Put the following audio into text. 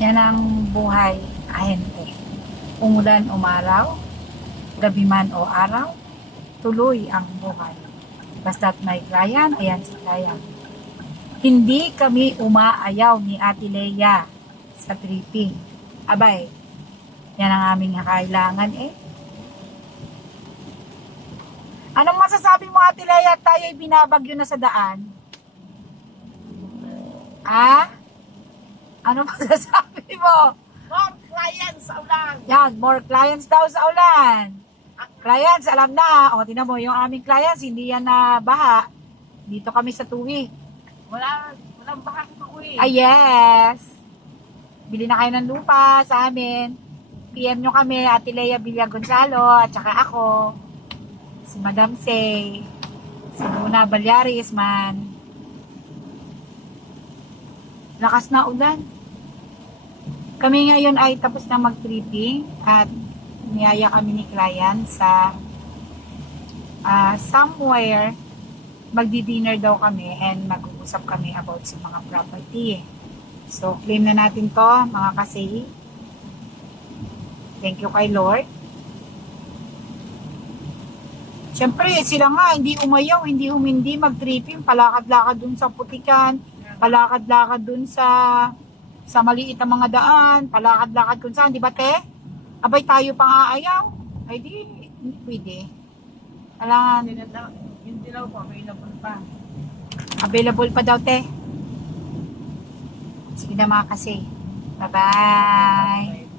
Yan ang buhay ahente. Umulan umaraw, gabi man o araw, tuloy ang buhay. Basta't may client, ayan si client. Hindi kami umaayaw ni Ate Leia sa tripping. Abay, yan ang aming kailangan eh. Anong masasabi mo, Ate Leia, tayo'y binabagyo na sa daan? Ah? Ano masasabi mo? More clients sa ulan. Yan, more clients daw sa ulan. Clients, alam na. O, tinan mo, yung aming clients, hindi yan na baha. Dito kami sa tuwi. Walang baka sa uwi. Ah, yes. Bili na kayo ng lupa sa amin. PM nyo kami, Ate Leia Villa Gonzalo, at saka ako. Si Madam Say. Si Luna Balyaris man. Lakas na ulan. Kami ngayon ay tapos na mag-tripping at niyaya kami ni client sa somewhere magdi-dinner daw kami and mag-uusap kami about sa mga property. So, claim na natin to, mga kasi. Thank you kay Lord. Siyempre, sila nga, hindi umayaw, hindi humindi, mag-tripping, palakad-lakad dun sa putikan, palakad-lakad dun sa maliit na mga daan, palakad-lakad kung saan, di ba te? Abay tayo pang aayaw. Ay hindi pwede. Kailangan. Yung dilaw po, available pa. Available pa daw te. Sige na mga kasi. Bye-bye.